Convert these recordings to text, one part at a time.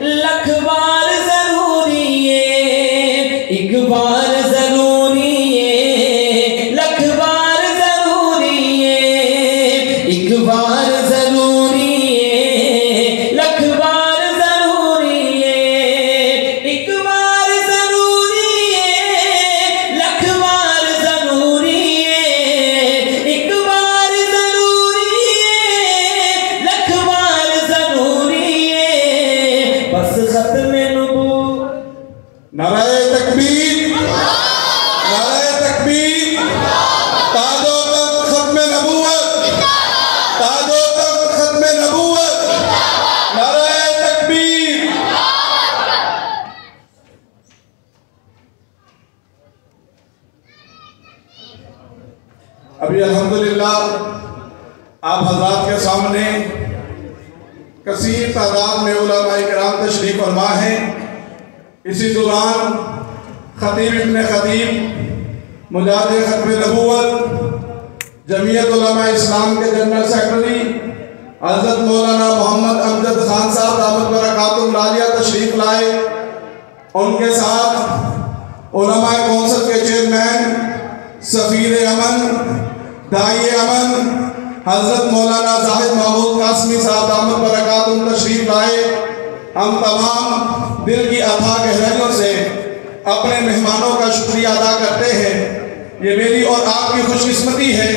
لکھ بار ضروری ہے، ایک بار ضروری ہے، لکھ بار ضروری ہے، ایک بار ضروری ہے، لکھ بار ضروری ہے، ایک بار ضروری ہے، لکھ بار ضروری ہے، ایک بار ضروری ہے، لکھ بار ضروری ہے، بس ختم نبوت۔ نعرہ تکبیر، نعرہ تکبیر، تاج و تخت ختم نبوت، تاج و تخت ختم نبوت، نعرہ تکبیر۔ ابھی الحمدللہ آپ حضرات کے سامنے کثیر تعداد میں علماء کرام تشریف فرما ہیں۔ اسی دوران خطیب ابن خطیب مجاہد ختم نبوت جمعیت علماء اسلام کے جنرل سیکرٹری حضرت مولانا محمد امجد خان صاحب دامت برکاتہ العالیہ تشریف لائے۔ ان کے ساتھ علماء کونسل کے چیئرمین، سفیر امن، داعی امن حضرت مولانا زاہد محمود قاسمی صاحب دامت برکاتہ تشریف لائے۔ ہم تمام دل کی اتھا گہرائیوں سے اپنے مہمانوں کا شکریہ ادا کرتے ہیں۔ یہ میری اور آپ کی خوش قسمتی ہے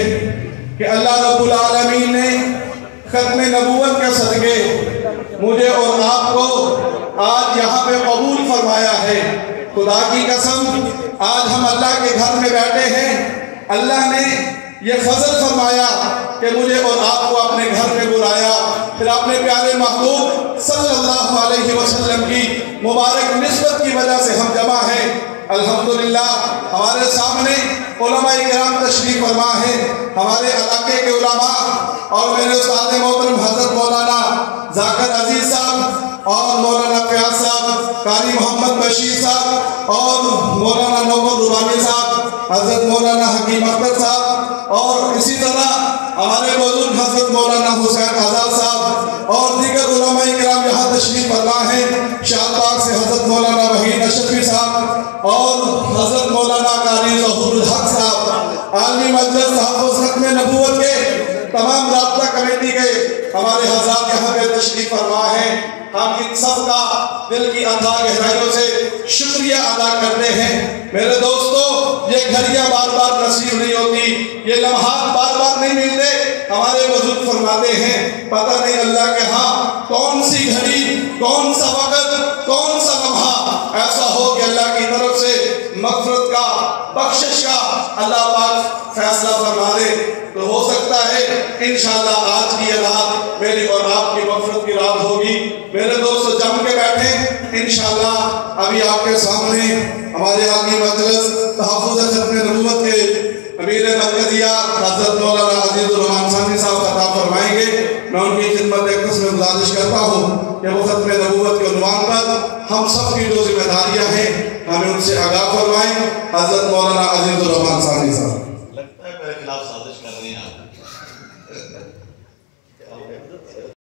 کہ اللہ رب العالمین نے ختم نبوت کے صدقے مجھے اور آپ کو آج یہاں پہ قبول فرمایا ہے۔ خدا کی قسم آج ہم اللہ کے گھر میں بیٹھے ہیں، اللہ نے یہ فضل فرمایا کہ مجھے اور آپ کو اپنے گھر میں بلایا، پھر اپنے پیارے محبوب صلی اللہ علیہ وسلم کی مبارک نسبت کی وجہ سے ہم جمع ہیں۔ الحمدللہ ہمارے سامنے علماء کرام تشریف فرما ہیں، ہمارے علاقے کے علماء اور میرے استاد محترم حضرت مولانا ذاکر عزیز صاحب اور مولانا فیاض صاحب، قاری محمد بشیر صاحب اور مولانا نوبل روحانی صاحب، حضرت مولانا حکیم اختر صاحب اور اسی طرح ہمارے بزرگ حضرت مولانا حسین آزاد صاحب اور دیگر علماء کرام یہاں تشریف فرما ہیں۔ شاہ باغ سے حضرت مولانا وحید اشرفی صاحب اور حضرت مولانا قاری ظہور الحق صاحب، عالمی مجلس تحفظ ختم نبوت کے تمام رابطہ کمیٹی کے ہمارے حضرات یہاں پہ تشریف فرما ہیں۔ ہم ان سب کا دل کی اتھا گہرائیوں سے شکریہ ادا کرتے ہیں۔ میرے دوستو، یہ گھڑیاں بار بار نصیب نہیں ہوتی، یہ لمحات بار بار نہیں ملتے۔ ہمارے بزرگ فرماتے ہیں پتہ نہیں اللہ کے ہاں کون سی گھڑی، کون سا وقت، کون سا لمحہ ایسا ہو کہ اللہ کی طرف سے مغفرت کا، بخشش کا اللہ پاک فیصلہ فرما دے۔ تو ہو سکتا ہے انشاءاللہ آج کی یہ رات میری اور آپ کی مغفرت کی رات ہوگی۔ میرے دوستو جم کے بیٹھیں، انشاءاللہ ابھی آپ کے سامنے ہمارے عالمی مجلس تحفظ ختم نبوت کے امیر مرکزیہ حضرت مولانا عزیز الرحمان ثانی صاحب خطاب فرمائیں گے۔ میں ان کی خدمت ایک قسم گزارش کرتا ہوں کہ وہ ختم نبوت کے عنوان پر ہم سب کی جو ذمہ داریاں ہیں ہمیں ان سے آگاہ فرمائیں۔ حضرت مولانا عزیز الرحمان ثانی صاحب۔